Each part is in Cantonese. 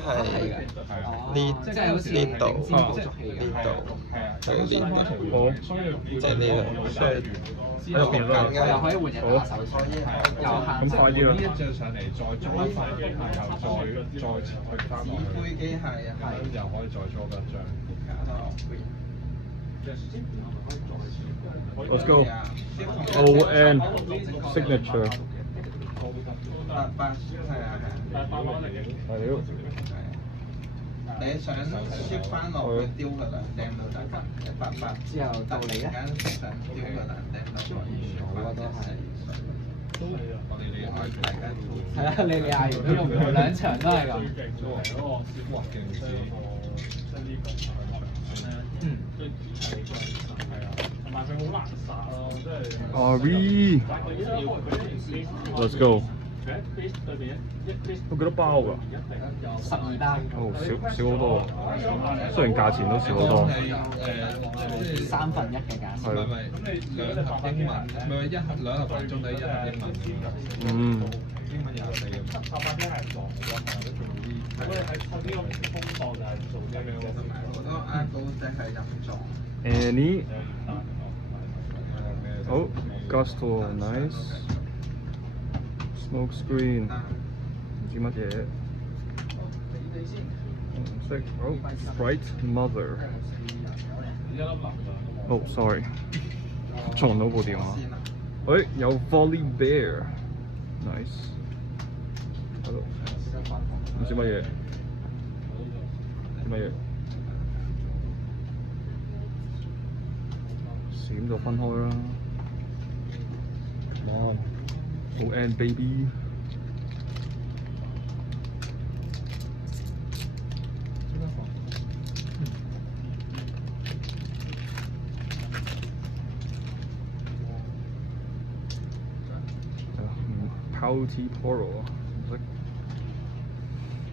係呢即係好似呢度尖捕捉器呢咁。度有呢啲，好，即係呢度需要喺入邊啦。又可以換一把手槍，又限咁快啲啦。呢一張上嚟，再裝一份，然後再去翻落去，杯機係又可以再裝一張。Let's go. ON signature. 八係啊係了。你想 shift 翻落去丟㗎啦，掟到得㗎，88之後到你咧，想丟㗎啦，掟到可以。我都係。我哋你嗌大家係啊，你嗌完都用唔到，兩場都係咁。哇勁知。嗯。同埋佢好難殺咯，即係。RV。Let's go。都幾多包㗎12包。哦，少好多喎。雖然價錢都少好多。1/3嘅價錢。係咯。兩盒英文，唔係兩盒中底一盒英文。嗯。英文24咁。18啲係傻嘅，我哋喺呢個風檔就係做呢樣嘢。好多阿高即係任撞。Annie。好 Gusto nice。Smoke screen。唔知乜嘢。紅色好 Bright Mother。哦，sorry。撞到部電話。誒，有 Volley Bear。Nice。喺度。唔知乜嘢。乜嘢？閃就分開啦。Come on。ON baby。Pouty Poro 唔識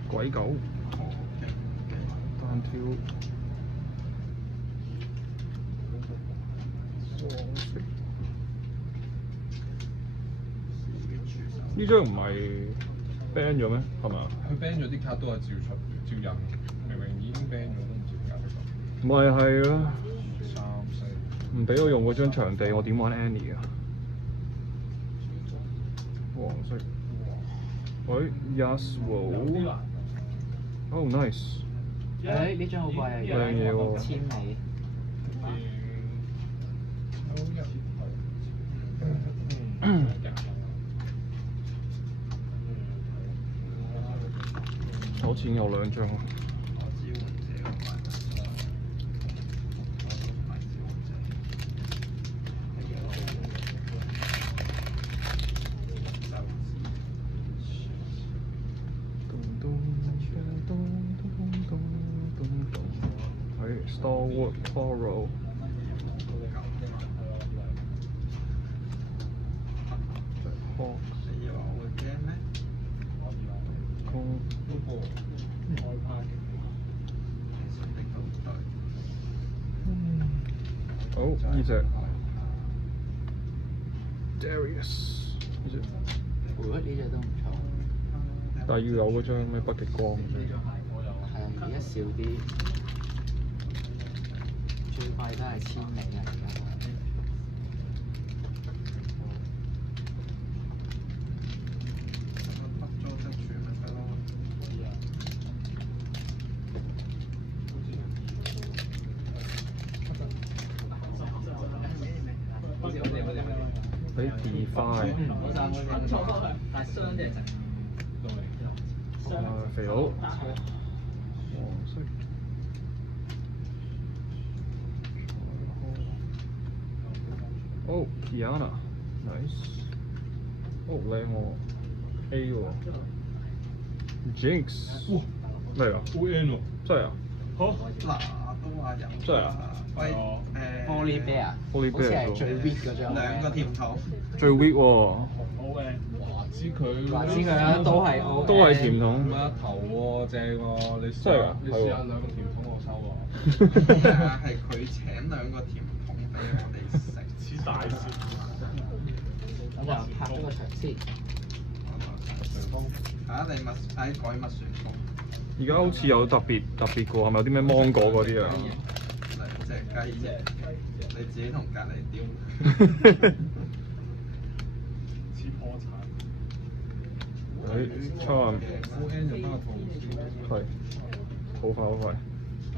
鬼狗單挑黃色呢張唔係 ban 咗咩？係咪啊？佢 ban 咗啲卡都係照出照印，明明已經 ban 咗都唔知點解。咪係啦， 3、4。唔俾我用嗰張場地，我點玩 Annie 啊？黃色，喂 Yasuo， oh nice， 誒呢張好貴啊，靚嘢喎千美。我錢有2張。Stalwart Toro。你以為我會驚咩？好呢隻 Darius 呢隻，呢隻都唔錯。但係要有嗰張咩北極光。係啊，而家少啲，最貴都係千美啊！而家。俾 Defy。肥佬。黃色。哦 Kiana，nice。哦靚喎 ，A 喎。Jinx。哇！咩㗎 ？ON 喎。真係啊？嚇！嗱都話有。真係啊？喂Volley Bear。Volley 好似 Bear 係最 weak 嗰張。2個甜筒。最 weak 喎。ON。知佢。話知佢啦，都係都係甜筒。咁一頭喎，正喎，你真係㗎？你試下2個甜筒我收喎。係佢請2個甜筒俾我哋食。黐大線。咁就拍咗個場先。睇下你改乜旋風。而家好似有特別嘅喎，係咪有啲咩芒果嗰啲啊？兩隻雞啫，你自己同隔離丟。似破產。誒，差唔full end 就包套先。係，好快好快，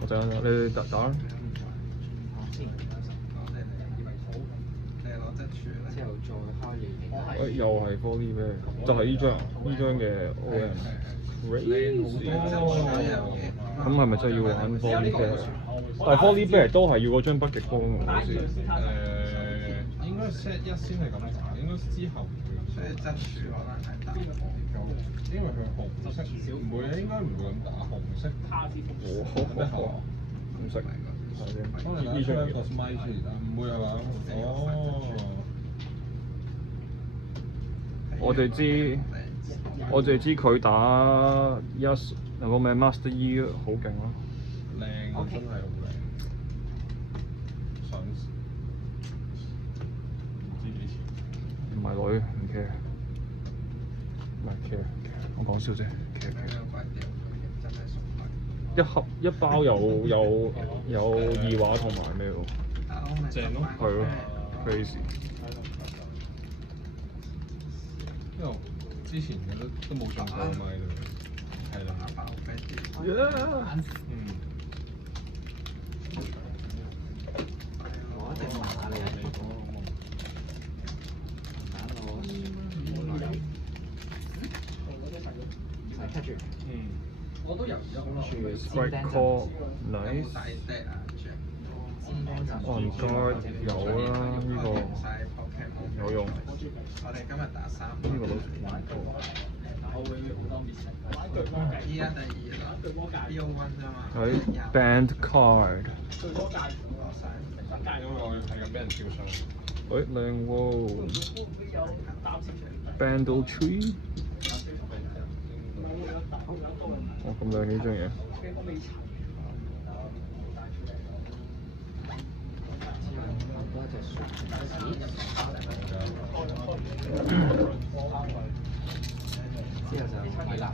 我陣間你打啦。你攞隻柱咧。之後再開嘢。誒，又係 Volley Bear，就係呢張嘅 OM。咁係咪真係要玩 Volley Bear？但係 Volley Bear 都係要嗰張北極光喎，好似。應該 set 一先係咁打，應該之後唔會咁。所以質柱可能係打因為佢紅色，唔會啊，應該唔會咁打紅色。唔識。可能打出一個 smile 出嚟，唔會係嘛？哦。我哋知佢打有個咩 Master E 好勁咯。靚，真係好靚。想唔知幾錢？唔係女，唔 care。唔係 care，我講笑啫。一包有耳環同埋咩喎？正咯。係咯 ，crazy。因為之前嘅都冇中過啊嘛，呢度係啦。我一定買你睇住。我都猶豫咗好耐。Strike call，nice。On guard 有啦，呢個有用。我哋今日打3。呢個都玩過。依家第2啦，BO1啫嘛。係 Band Card。因為我係咁俾人跳上。誒靚喎 ！Bandle Tree。哦，咁靚呢張嘢。之後就係啦。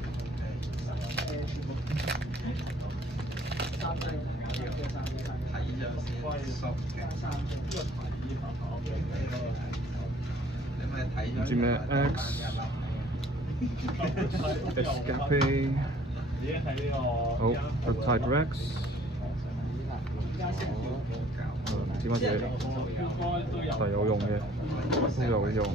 唔知咩 X Escape 好 Riptide Rex 唔知乜嘢，但係有用嘅，都有用。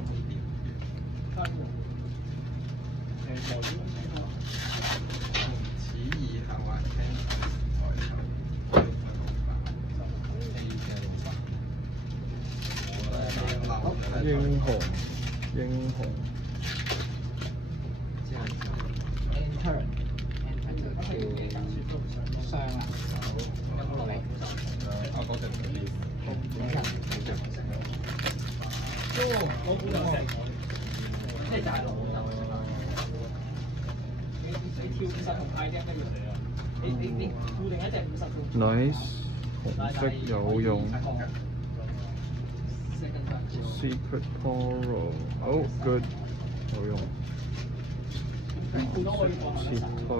英雄。之後就 Enter 就叫雙啊，有冇落嚟？啊，嗰隻唔係啲。我估就即係大陸你跳50同嗌啫，跟住你固定一隻50同。Nice， 紅色有用。Secret Poro， 好 good， 有用。撤退。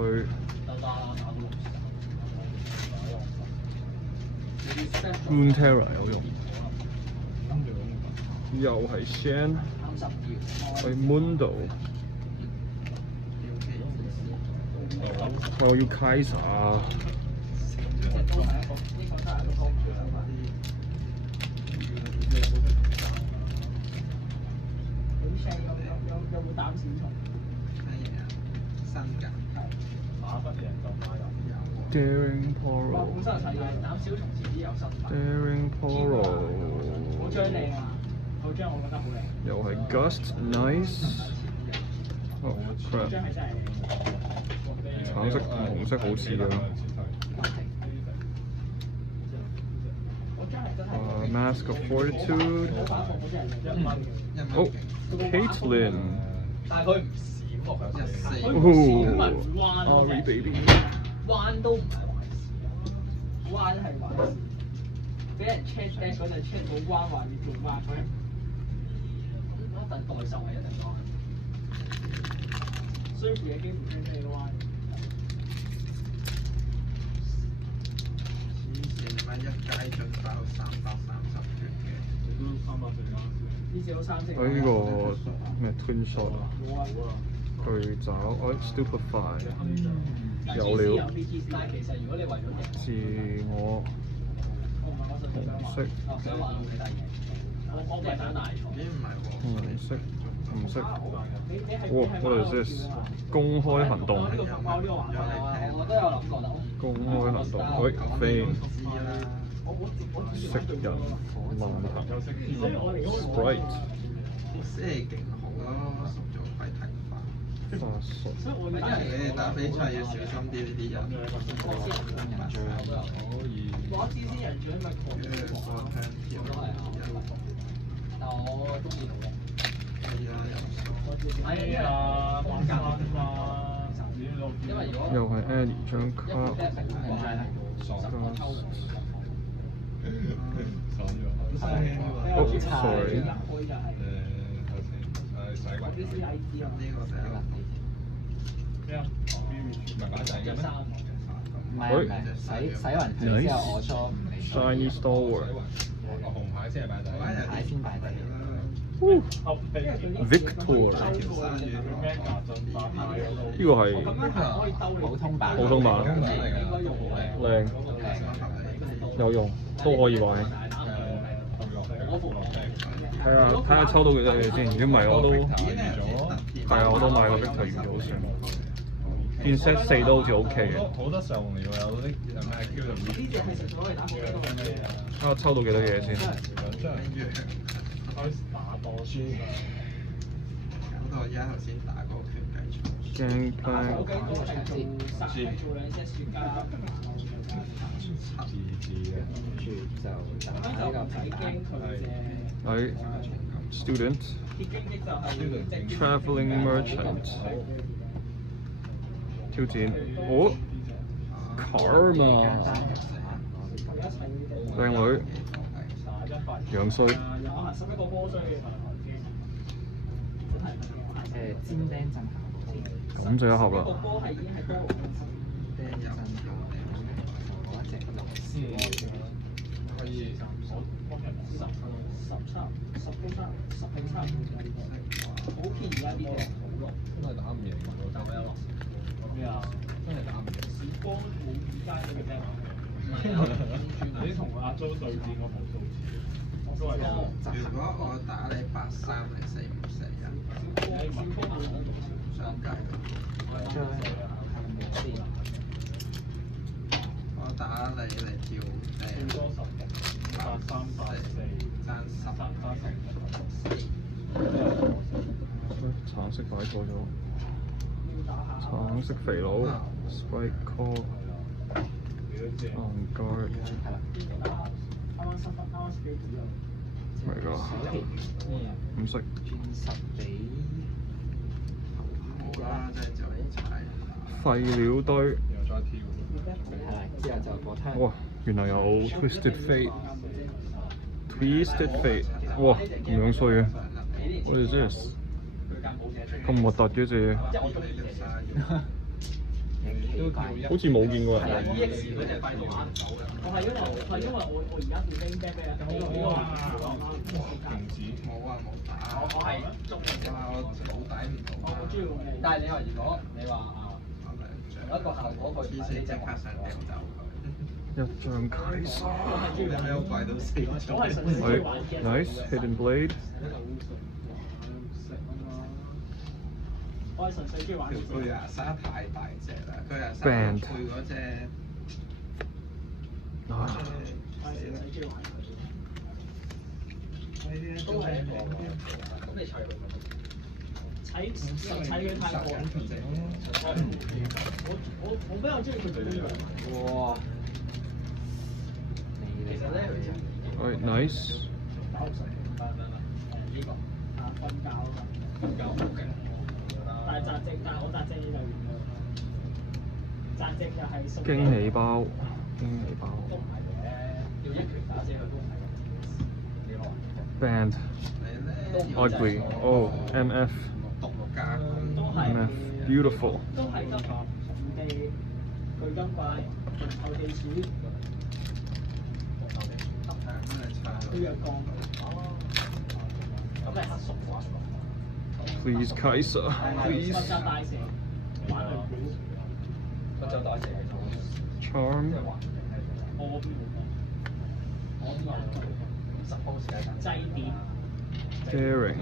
Runeterra 有用。又係 Shen， 係 Mundo。我要 Kaiser。有冇膽小蟲？新㗎。馬不贏就馬入。Daring Poro。本身係膽小蟲自己有新牌。Daring Poro。好張靚啊！好張我覺得好靚。又係 Gust，nice。哦 crap。橙色同紅色好似㗎。Mask of Fortitude。哦 ，Caitlyn。但係佢唔閃喎，哦，Ari baby。彎都唔係壞事，彎係壞事。俾人 check back 嗰陣 check 到彎話要做彎，佢一等代售係一定講。衰負嘢幾乎 check 咩彎？街樽包330卷嘅。呢隻都3隻。呢個咩 Twin Shot 啊？巨爪，Stupefy 有料。自我紅色。紅色。唔識。哇！What is this？ 公開行動。公開行動。喂，飛。食人問題。Sprite。即係勁好咯，熟咗快睇快。花術。因為你哋打比賽要小心啲呢啲人。可以。我知先人轉咪跟住個香條但我中意到嘅。係啊，哎呀，放假嘛。因為如果又係 Annie 張卡。爽咗。sorry。唔係洗完皮之後我裝唔理。Shiny Stalwart。紅牌先係擺底。牌先擺底。Victor。呢個係普通版。普通版。靚。有用，都可以買。睇下抽到幾多嘢先，如果唔係我都係啊，我都買個 Victor 預咗先。件 set 4都好似 OK 嘅。好多時候紅料有啲咩 Q 就睇下抽到幾多嘢先。嗰個而家頭先打嗰個拳計賽。驚驚。係 student traveling merchant 挑戰哦 Karma 靚女樣衰尖釘陣效咁就一盒啦。可以好便宜啊！呢啲真係打唔贏喎，打咩咯？咩啊？真係打唔贏。時光冇而家咁嘅。你同阿周對戰我冇數字，都係如果我打你83，你454啊？上街。我打你跳多10嘅，8384，爭10。橙色擺錯咗，橙色肥佬 Spike Call On Guard 咩㗎？唔識。好啦，真係就嚟踩。廢料堆。又再跳。係啦，之後就個攤。哇！原來有 Twisted Fate。Twisted Fate。哇！咁樣衰嘅。What is this？咁核突嘅隻，好似冇見過人。我係因為我而家做 main back 嘅，停止。冇啊冇打。我係中意哇！我老底唔到。我中意用嘅。但係你話如果你話有一個效果佢黐線即刻想掉走佢。一張啟示。你咩貴到死咗？喂 ，nice Hidden Blade。我係純粹中意玩。條巨牙鯊太大隻啦，巨牙鯊 Band 配嗰隻。啊！係純粹中意玩佢。都係。咁你砌佢？砌佢太過。我比較中意佢做呢樣。哇！其實咧，喂 ，nice。呢個瞓覺啊嘛，瞓覺好勁。但係但係我扎正嘢就完啦。扎正就係送驚喜包，驚喜包。都唔係嘅，要一拳打死佢都唔係嘅。Band。Ugly。Oh MF。MF beautiful。都係得地巨金怪，後地鼠。佢約光。咁係黑熟喎。 Please Kaiser, 佛 please. 州大蛇，玩佢。佛州大蛇係 Charm. 我邊個？suppose 祭典。 Daring.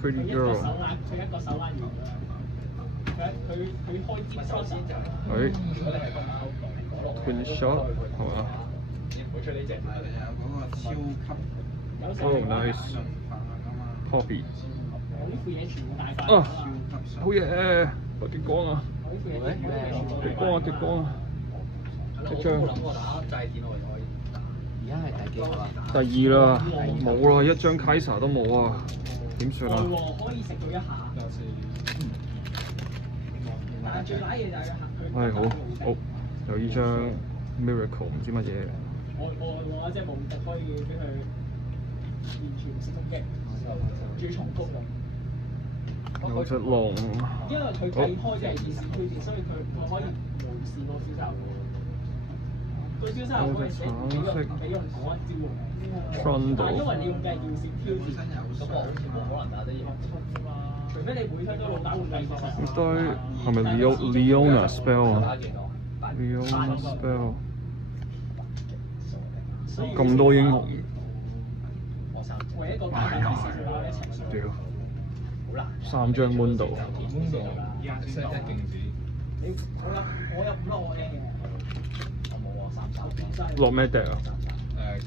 Pretty 佢一個 girl. 手拉，佢一個手拉完㗎。佢開支 cross 喂，Twin shot 係嘛係啊，嗰個超級有時 ？Oh 候 nice. 順化㗎嘛， Poppy. 我呢副嘢全部大塊啊㗎嘛。超級順。好嘢！我極光啊！我呢副嘢極光啊！極光啊！一張。而家係第幾號啊？第二啦，冇啦，一張 Kaiser 都冇啊，點算啊？外喎可以食到一下，但係最揦嘢就係佢。唉，好，好，有呢張 Miracle 唔知乜嘢，我即係無敵可以俾佢完全唔識攻擊，仲要重複用。有隻龍，因為佢計開即係電視挑戰，所以佢可以無視個消殺。佢消殺嗰陣時俾用同一招喎。但係因為你用嘅係電視挑戰，咁我好似冇可能打得贏。除非你每推都老打換計其實。呢堆係咪 Leona spell 啊？Leona spell，咁多英雄，唯一一個打緊電視就係一齊上。屌，3張 Mundo， set 一鏡子，我有5粒我 A 嘅。我冇啊，30。落咩 deck 啊？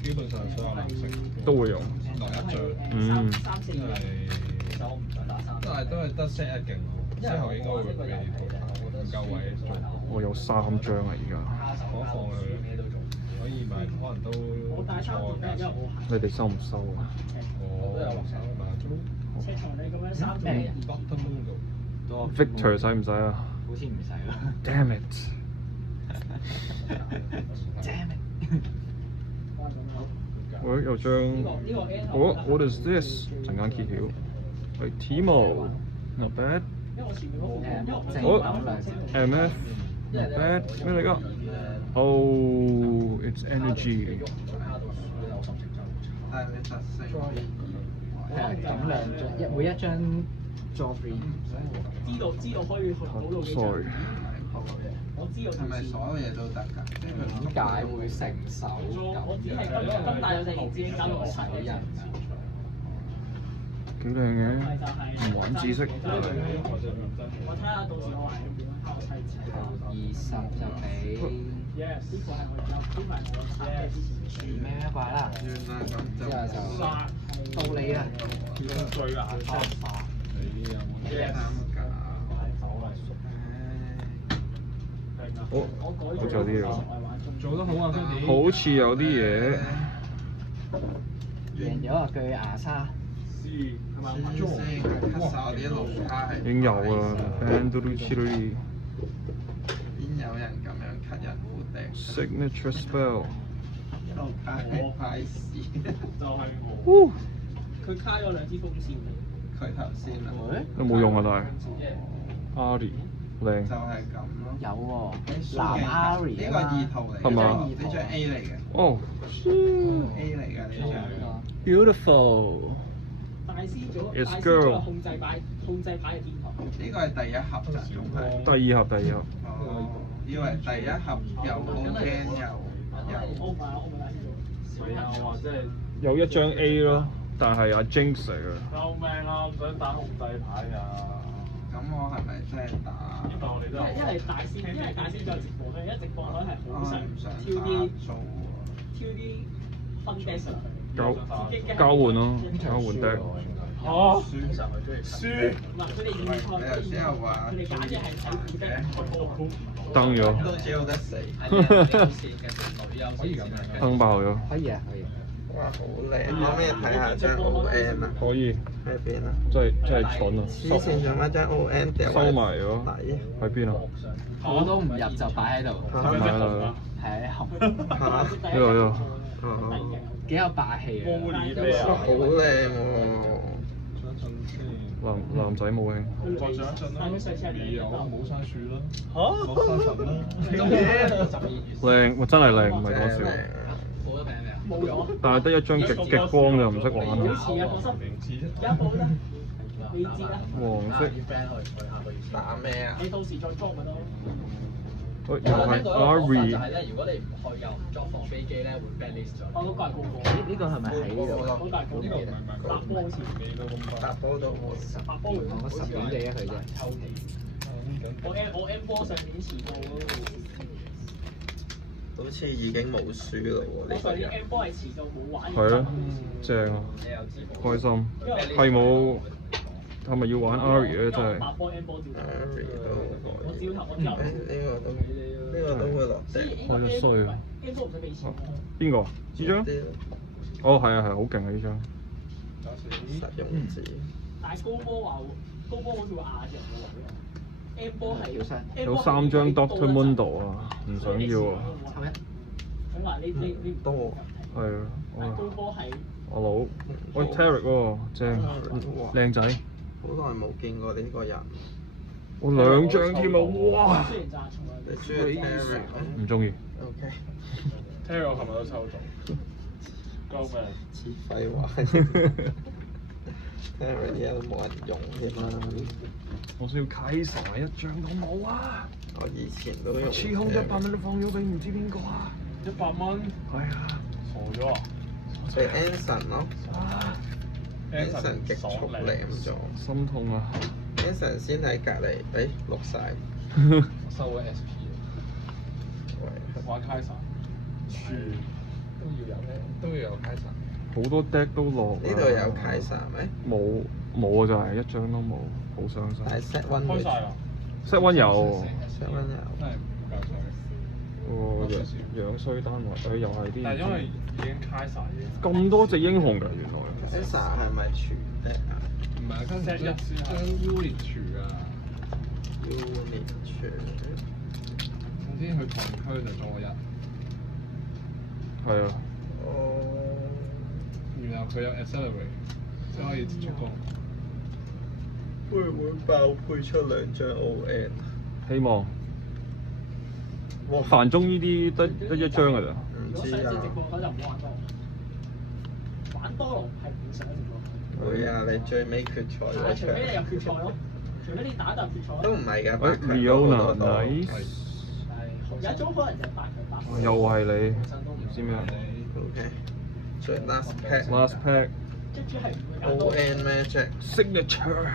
基本上所有藍色都會用，落一張，嗯，因為都係得 set 一鏡，之後應該會俾唔夠位做，我有3張啊而家，放佢可以買，可能都錯價錢。你哋收唔收啊？我赤松你咁樣3種人。 Bottom Mundo Victor 使唔使啊好似唔使啦。 ？Damn it！ Damn it！喂，有張，What is this？陣間揭曉。喂 Timo，not bad。正等兩隻。 MF，not bad。咩嚟㗎？Oh it's energy。但係你特色。係咁兩張，每一張 draw free。知道可以去到幾張。 Sorry。我知道。係咪所有嘢都得㗎？即係佢點解會成手咁？我只係咁大有隻耳已經搞到我洗人㗎。幾靚嘅，唔玩知識。我睇下到時我還要點樣交砌字。 20就俾呢個係我而家編埋我拆嘅之前。咩怪啦？算啦，咁之後就就到你啦。最啊！你有冇啱㗎。好似有啲嘢喎，做得好啊，Fanny！好似有啲嘢。贏咗啊！鋸牙沙。先咳曬啲龍卡係。已經有啊 ，Banduruchiri 邊有人咁樣咳人護笛 signature spell。龍卡係派屎。就係我。Woo！佢卡咗2支風扇。佢頭先啊。有冇用啊？但係 Ari 靚。就係咁咯。有喎，藍 Ari 呢個二圖嚟嘅，係嘛呢張 A 嚟嘅哦，A 嚟嘅呢張。 ，beautiful。大師組， It's 大師組 girl 有控制牌嘅天堂。呢個係第一盒咋，仲係。第二盒，第二盒。哦，以為第一盒又 O-N 又。我唔係我唔係大師組。係啊，我話即係有一張 A 咯，但係阿 Jinx 嚟嘅。救命啊！唔想打紅底牌啊！咁我係咪真係打？但我哋都因為大師再直播咧，一直播咧係好想唔想挑啲做挑啲 fun base 落去。交換咯，交換 deck。嚇輸唔係佢哋預賽，你頭先又話佢哋揀嘅係睇股的。登咗，都只有得死。可以咁樣。登爆咗。可以啊，可以。哇，好靚！可唔可以睇下張 O-N 啊？可以，喺邊啊？真係蠢啊！黐線，仲一張 O-N 掉收埋咗。底。喺邊啊？我都唔入就擺喺度，嚇係啊，係啊，呢度呢度。幾有霸氣啊！玻璃咩啊？好靚喎！想進先。男仔冇興。再上一陣啦，未有冇晒樹啦，嚇？落山塵啦。靚，哇真係靚，唔係講笑。報咗名未啊？冇咗。但係得一張極光就唔識玩幾啦。次啊？放心，名次啫。而家報啦，未知啦。黃色，打咩啊？你到時再裝咪得咯。喂，又係 Ari，如果你唔去又唔裝放飛機咧，會 blacklist 咗。我嗰個係高波。呢個係咪喺呢度？嗰個係高波。搭波好似未到咁快。打波到我搭波會我10點幾啊佢啫。抽氣。我 M 波上年遲到嗰個。好似已經冇輸咯喎，我呢個上年人。 M 波係遲到冇玩。係咯，正啊，開心。係冇，係咪要玩 Ari 咧？真係。八波 M 波照頭。 Ari 都我可以。照頭我之後。呢個都會落地。開咗衰啊！ M 波唔使俾錢。邊個？呢張？哦，係啊，係好勁啊！呢張。實用紙。但係高波話高波好似會壓着我喎。M 波係有3張 Doctor Mundo 啊，唔想要啊。咁話你唔多。係啊，但高波係。我佬，喂 Tarek 喎，正，靚仔。好耐冇見過呢個人。我2張添啊！哇！雖然賺重啊。你中意 Tarek 唔中意。 ？OK。聽我琴日都抽中，救命！似廢話。Tarek 而家都冇人用添啦。我需要 Kaiser 1張都冇啊！我以前都用。黐空100蚊都放咗俾唔知邊個啊100蚊，係啊，傻咗啊！俾 Anson 咯。Anson 極速舐咗。心痛啊！ Anson 先喺隔離，錄晒。收咗 SP 玩開曬，都要有開神。好多 deck 都落。呢度有 Kaiser 咩？冇啊，就係1張都冇，好傷但係心。 set one 開晒啦！ set one 有。 set one 有。真係唔夠水。哦，樣衰單位，又係啲。但係因為已經開晒嘅。咁多隻英雄㗎，原來。Kaiser 係咪全 deck 啊？唔係，跟住set 一先將 Unit 除啊。 Unit 全。總之佢同區就做1。係啊。哦。然後佢有 Accelerate，即係可以速攻。會唔會爆配出2張 ON？希望。哇！繁中呢啲得1張㗎咋。唔如果知啊。上次直播嗰就唔好玩多羅，玩多羅係唔想直播。會啊！你最尾決賽係嗰除非你有場。決賽咯，除非你打就決賽都咯。唔係㗎。喂 Leona nice。有一種可能就係8強8。又係你，唔知咩 OK。最 last pack。 ？Last pack 跟住係唔會揀多。 ON Magic。 signature。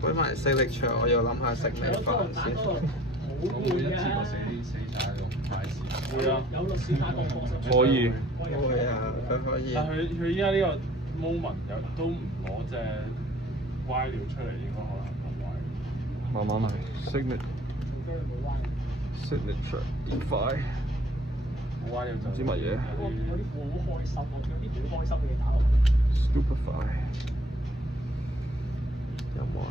開埋signature，我要諗下食咩飯先。我會一次過死晒用快線。會啊！有律師打過課可以。會啊，佢可以。但佢依家呢個 moment 都唔攞隻歪料出嚟，應該可能唔歪。慢慢嚟 signature DeFi 冇歪料就唔知乜嘢有啲好開心，我見有啲好開心嘅嘢打落去。 Stupefy 有冇啊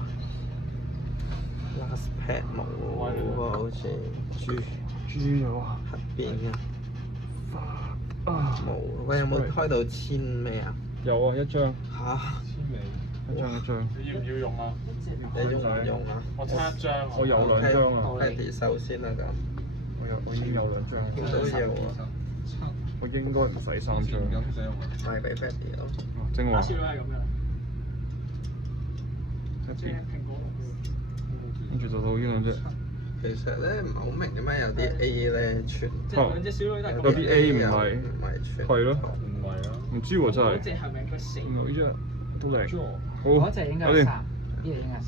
？Last pack 冇喎，好似豬有啊黑邊嘅啊冇。喂，有冇開到簽咩啊？有啊1張嚇！簽名。一張，你要唔要用啊？你用唔用啊？我差1張啊！我有2張啊， Eddie 首先啦咁。我已經有2張，見到有啊，我應該唔使3張，咁使用啊？賣俾 Eddie 咯。精華打少女係咁嘅，一邊，即係蘋果綠。跟住就到呢兩隻，其實咧唔係好明點解有啲 A 咧全即係兩隻小女都係有啲 A 唔係唔係全係咯唔係啊。唔知喎真係嗰隻係咪應該4？呢隻都靚，好，嗰隻應該搞掂係3，呢隻應該係3。